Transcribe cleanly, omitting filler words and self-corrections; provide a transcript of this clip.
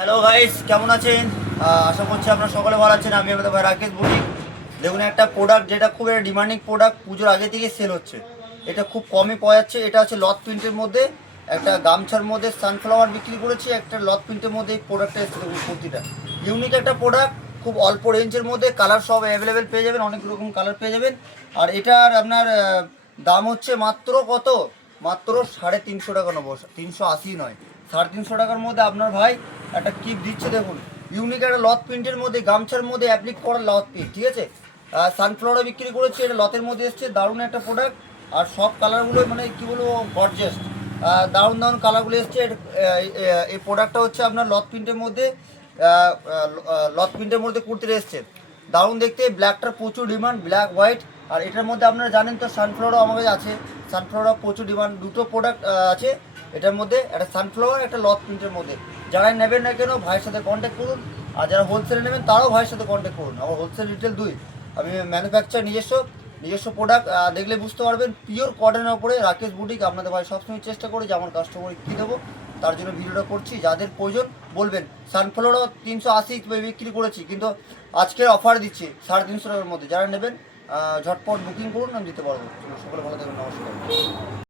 Hello guys, কেমন আছেন? আশা করছি আপনারা সকলে ভালো আছেন। আমি আমাদের ভাই রাকেশ বুটিক। দেখুন, একটা প্রোডাক্ট যেটা খুব একটা ডিমান্ডিং প্রোডাক্ট, পুজোর আগে থেকে সেল হচ্ছে। এটা খুব কমে পাওয়া যাচ্ছে। এটা হচ্ছে লট প্রিন্টের মধ্যে, একটা গামছার মধ্যে সানফ্লাওয়ার বিক্রি করেছি, একটা লট প্রিন্টের মধ্যে এই প্রোডাক্টটা এসেছে। দেখুন কুর্তিটা ইউনিক একটা প্রোডাক্ট, খুব অল্প রেঞ্জের মধ্যে, কালার সব অ্যাভেলেবেল পেয়ে যাবেন, অনেক রকম কালার পেয়ে যাবেন। আর এটার আপনার দাম হচ্ছে মাত্র কত? মাত্র 350 টাকা নেবো, 380 নয়, 350 টাকার মধ্যে আপনার ভাই একটা কিপ দিচ্ছে। দেখুন, ইউনিক একটা লথ প্রিন্টের মধ্যে, গামছার মধ্যে অ্যাপ্লিক করা লথ প্রিন্ট, ঠিক আছে। সানফ্লাওয়ার বিক্রি করেছে, এটা লথের মধ্যে এসছে। দারুণ একটা প্রোডাক্ট। আর সব কালারগুলো মানে কি বলবো, গর্জিয়াস, দারুণ দারুণ কালারগুলো এসছে। এই প্রোডাক্টটা হচ্ছে আপনার লথ প্রিন্টের মধ্যে, লথ প্রিন্টের মধ্যে কুর্তিটা এসছে। দারুণ দেখতে, ব্ল্যাকটার প্রচুর ডিমান্ড, ব্ল্যাক হোয়াইট। আর এটার মধ্যে আপনারা জানেন তো, সানফ্লাওয়ারও আমার কাছে আছে। সানফ্লাওয়ার প্রচুর ডিমান্ড, দুটো প্রোডাক্ট আছে এটার মধ্যে, একটা সানফ্লাওয়ার, একটা লথ প্রিন্টের মধ্যে। যারা নেবেন না কেন ভাইয়ের সাথে কন্ট্যাক্ট করুন। আর যারা হোলসেলে নেবেন তারাও ভাইয়ের সাথে কন্ট্যাক্ট করুন। আমার হোলসেল রিটেল দুই, আমি ম্যানুফ্যাকচার, নিজস্ব প্রোডাক্ট। দেখলে বুঝতে পারবেন, পিওর কটনের ওপরে রাকেশ বুটিক। আপনাদের ভাই সবসময় চেষ্টা করে যে আমার কাস্টমার কী দেবো, তার জন্য ভিডিওটা করছি। যাদের প্রয়োজন বলবেন। সানফ্লাওয়ারও 380 বিক্রি করেছি, কিন্তু আজকে অফার দিচ্ছি 350 টাকার মধ্যে। যারা নেবেন ঝটপট বুকিং করুন, আমি দিতে পারবো। সকলে ভালো থাকবেন, নমস্কার।